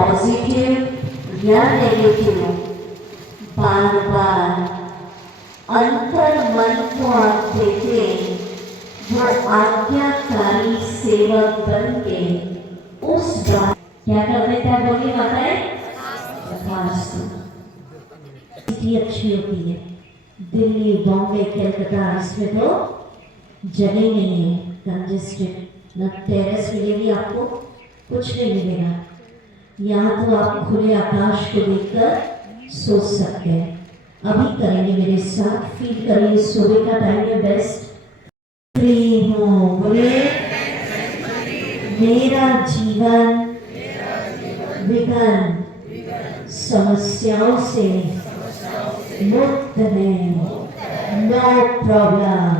Positive या negative, बार बार अंतर मन को आप देखे, वो आज्ञाकारी सेवक बन के उस बात क्या कर देता है, बोलिए बताए। अच्छी होती है, दिल्ली बॉम्बे कलकत्ता, इसमें तो जगह नहीं है, कंजेस्टेड, न टेरेस मिलेगी आपको, कुछ नहीं मिलेगा। यहाँ तो आप खुले आकाश को देखकर सोच सकते हैं। अभी करेंगे मेरे साथ, फील करिए, सुबह का टाइम है बेस्ट। फ्री हूँ, बोले मेरा जीवन विघ्न समस्याओं से मुक्त है, नो प्रॉब्लम,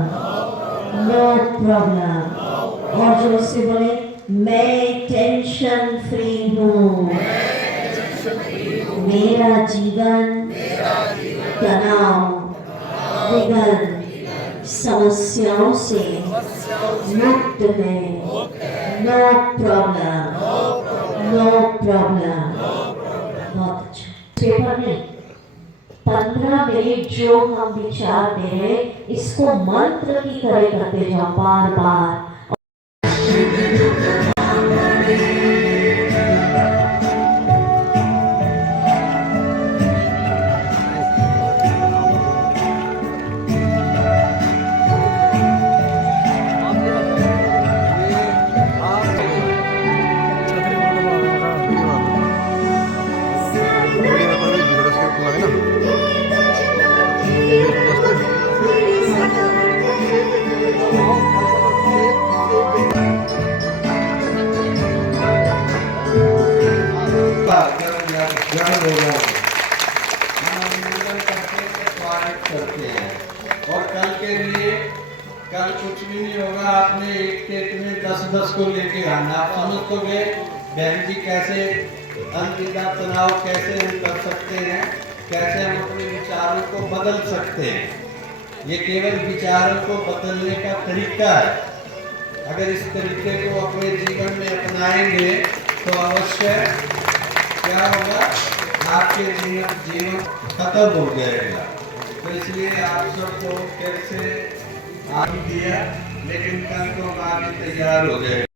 नो प्रॉब्लम। और जोर से बोले मैं टेंशन फ्री हूँ, मेरा जीवन तनाव विघ्न समस्याओं से मुक्त है, नो प्रॉब्लम, नो प्रॉब्लम। बहुत अच्छा। पेपर में 15 मिनट जो हम विचार दे रहे हैं, इसको मंत्र की तरह करते जाओ बार बार। और कल के लिए, कल कुछ भी नहीं होगा, आपने एक टेक में 10-10 को लेके आना। आप समझोगे बहन जी कैसे अलविदा तनाव कैसे हम कर सकते हैं, कैसे हम अपने विचारों को बदल सकते हैं। ये केवल विचारों को बदलने का तरीका है। अगर इस तरीके को अपने जीवन में अपनाएंगे तो अवश्य क्या होगा, आपके जीवन खत्म हो जाएगा। तो इसलिए आप सबको फिर से आगे दिया, लेकिन कल को आगे तैयार हो जाएगा।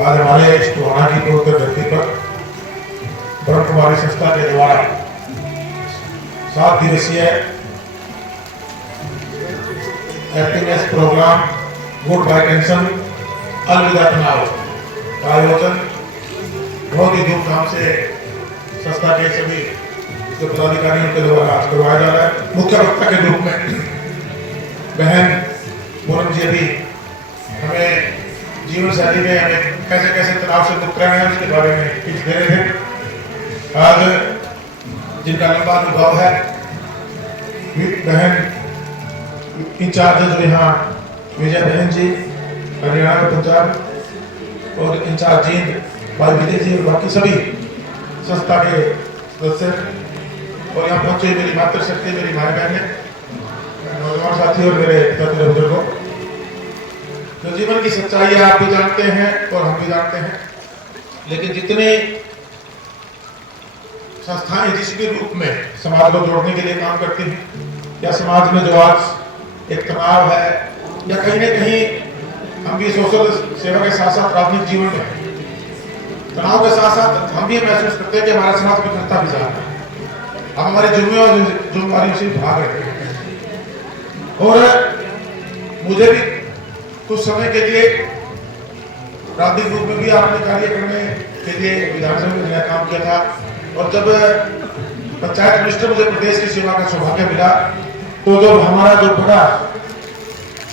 आज हमारे टोहाना की पूर्व धरती पर ब्रह्म कुमारी संस्था के द्वारा 7 दिवसीय happiness programme goodbye tension अलविदा तनाव का आयोजन बहुत ही धूमधाम से संस्था के सभी पदाधिकारियों के द्वारा आज करवाया जा रहा है। मुख्य वक्ता के रूप में बहन पूनम जी अभी हमें जीवन शैली में हमें कैसे कैसे तनाव से मुक्त रहना है उसके बारे में कुछ दे रहे थे। आज जिनका लंबा अनुभव है, बहन इंचार्ज जो यहाँ विजय बहन जी हरियाणा पंजाब और इंचार्ज जींद भाई विजय जी और बाकी सभी संस्था के सदस्य और यहाँ पहुंचे मेरी मातृशक्ति, मेरी माँ बहन, नौजवान साथी और मेरे पिता बुजुर्गों। तो जीवन की सच्चाई आप भी जानते हैं और हम भी जानते हैं, लेकिन जितने संस्थाएं जिसके रूप में समाज को जोड़ने के लिए काम करती हैं, या समाज में जो आज एक तनाव है, या कहीं ना कहीं हम भी सोशल सेवा के साथ साथ राजनीतिक जीवन में तनाव के साथ साथ हम भी महसूस करते हैं कि हमारा समाज बिखरता भी जा रहा है। हम हमारी जिम्मेवारियों से भाग रहे हैं। और मुझे भी कुछ समय के लिए राजनीतिक रूप में भी आपने कार्य करने के लिए विधानसभा में नया काम किया था, और जब पंचायत मिनिस्टर मुझे प्रदेश की सेवा का सौभाग्य मिला, तो जब हमारा जो बड़ा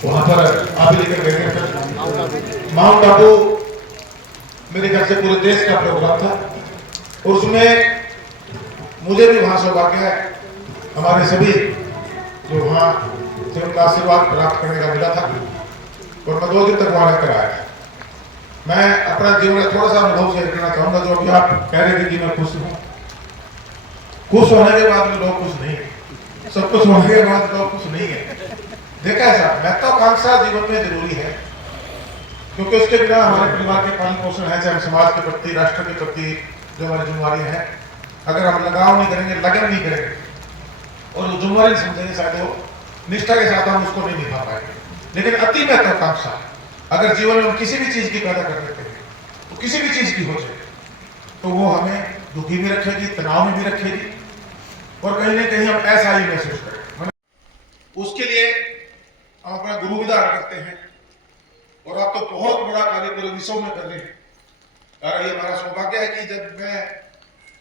वहां पर आप लेकर गए माउंट आबू, मेरे घर से पूरे देश का प्रोग्राम था, और उसमें मुझे भी वहां सौभाग्य है, हमारे सभी जो वहां से उनका आशीर्वाद प्राप्त करने का मिला था, और मैं 2 दिन तक वहां रहकर आया। मैं अपना जीवन में थोड़ा सा अनुभव शेयर करना चाहूंगा। जो अभी आप कह रहे थे कि मैं खुश हूँ, खुश होने के बाद भी लोग खुश नहीं है, सब कुछ होने के बाद लोग खुश नहीं है। देखा है साहब, महत्वाकांक्षा जीवन में जरूरी है, क्योंकि उसके बिना हमारे परिवार के पालन पोषण है, चाहे समाज के प्रति, राष्ट्र के प्रति जो हमारी जिम्मेवारियां हैं, अगर हम लगाव नहीं करेंगे, लगन नहीं करेंगे और जो जिम्मेवारी समझेंगे, शायद वो निष्ठा के साथ हम उसको नहीं निभा पाएंगे। लेकिन अति महत्वाकांक्षा अगर जीवन में हम किसी भी चीज की पैदा कर लेते हैं, तो किसी भी चीज की हो जाए, तो वो हमें दुखी भी रखेगी, तनाव में भी रखेगी और कहीं ना कहीं हम ऐसा ही महसूस करें। उसके लिए हम अपना गुरु विदार करते हैं और आप तो बहुत बड़ा कार्य पूरे विश्व में कर रहे हैं। और ये हमारा सौभाग्य है कि जब मैं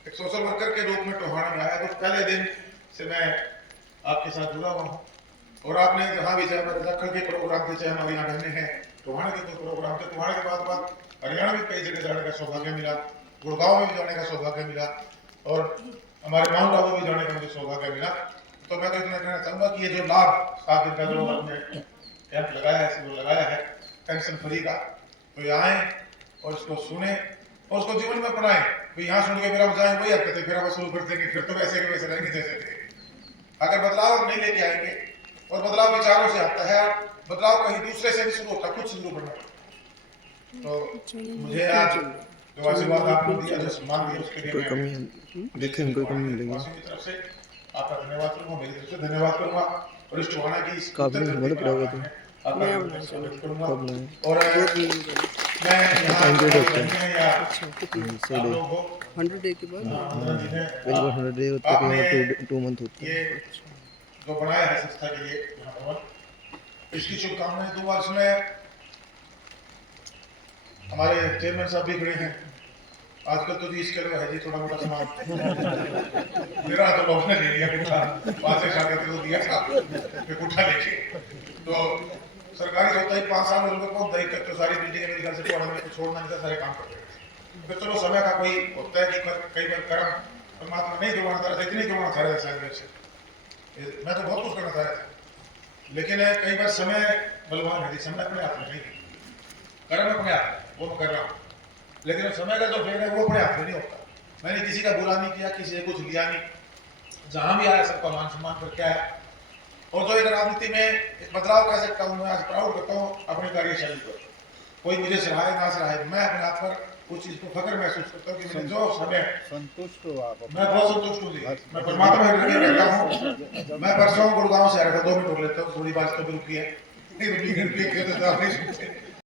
एक सोशल वर्कर के रूप में टोहाना में आया, तो पहले दिन से मैं आपके साथ जुड़ा हुआ हूँ और आपने जहाँ भी चाहे रखड़ के प्रोग्राम थे, चाहे हमारे यहाँ बहने हैं, टोहाना के तो प्रोग्राम थे, टोहाना के बाद हरियाणा में कई जगह जाने का सौभाग्य मिला, गुड़गांव में भी जाने का सौभाग्य मिला और हमारे माउंट आबू में जाने का मुझे सौभाग्य मिला। तो मैं तो इतना कहना चाहूँगा कि ये जो लाभ 7 दिन का जो हमने कैंप लगाया है, वो लगाया है टेंशन फ्री का, तो यहाँ आए और इसको सुने और उसको जीवन में अपनाएं। तो यहाँ सुन के फिर हम जाए वही हरकतें फिर हम शुरू कर देंगे, फिर तो वैसे के वैसे रहेंगे जैसे थे। अगर बदलाव नहीं लेके आएंगे, और बदलाव विचारों से आता है, बदलाव कहीं दूसरे से भी शुरू होता है, खुद शुरू करना पड़ता। तो मुझे आज जो आशीर्वाद आपने दिया, जो सम्मान दिया, उसके लिए देखें कोई कमी नहीं वासियों की तरफ से आपका धन्यवाद करूंगा, मेरी तरफ से धन्यवाद करूंगा और इस टोहाना की इस काफी मदद करोगे तुम आपका स्वागत करूंगा। कब लाए और मैं यहाँ आप लोग हो 100 डे के बाद पहली बार 100 डे होते हैं, यहाँ 2 मंथ होते हैं। ये जो बनाया है संस्था के लिए यहाँ भवन, इसकी शुभकामनाएं दूंगा। इसमें हमारे चेयरमैन साहब भी खड़े हैं। आजकल तो जी इसके अलावा है जी थोड़ा मोटा सामान मेरा तो लोगों ने ले लिया कुठा, 5 से 7 दिया था फिर कुठा लेके, तो सरकारी होता ही 5 साल में लोगों को दही तक तो सारी बिल्डिंग मेरे ख्याल से छोड़ना नहीं था, सारे काम करते हैं। फिर चलो समय का कोई होता है कि कई बार कर्म परमात्मा नहीं जुड़वाना चाह रहा था, इतनी जुड़वाना चाह रहा था शायद मेरे से, मैं तो बहुत कुछ करना चाह रहा था, लेकिन कई बार समय बलवान है, समय अपने हाथ में नहीं, कर्म अपने हाथ में, वो कर रहा हूँ, लेकिन समय का जो फेर है वो अपने हाथ में नहीं होता। मैंने किसी का बुरा नहीं किया, किसी ने कुछ लिया नहीं, जहां भी आया सबका मान सम्मान करके आया। और जो एक राजनीति में एक बदलाव कह सकता हूँ, मैं आज प्राउड करता हूँ अपनी कार्यशैली पर, कोई मुझे सराहे ना सराहे, मैं अपने हाथ पर कुछ चीज को फख्र महसूस करता हूँ कि मैंने जो समय संतुष्ट हो आप? मैं बहुत संतुष्ट हूँ जी, मैं परमात्मा के लिए कहता हूँ। मैं परसों गुड़गांव से आ रहा था, 2 मिनट हो लेता हूँ, थोड़ी बात तो रुकी है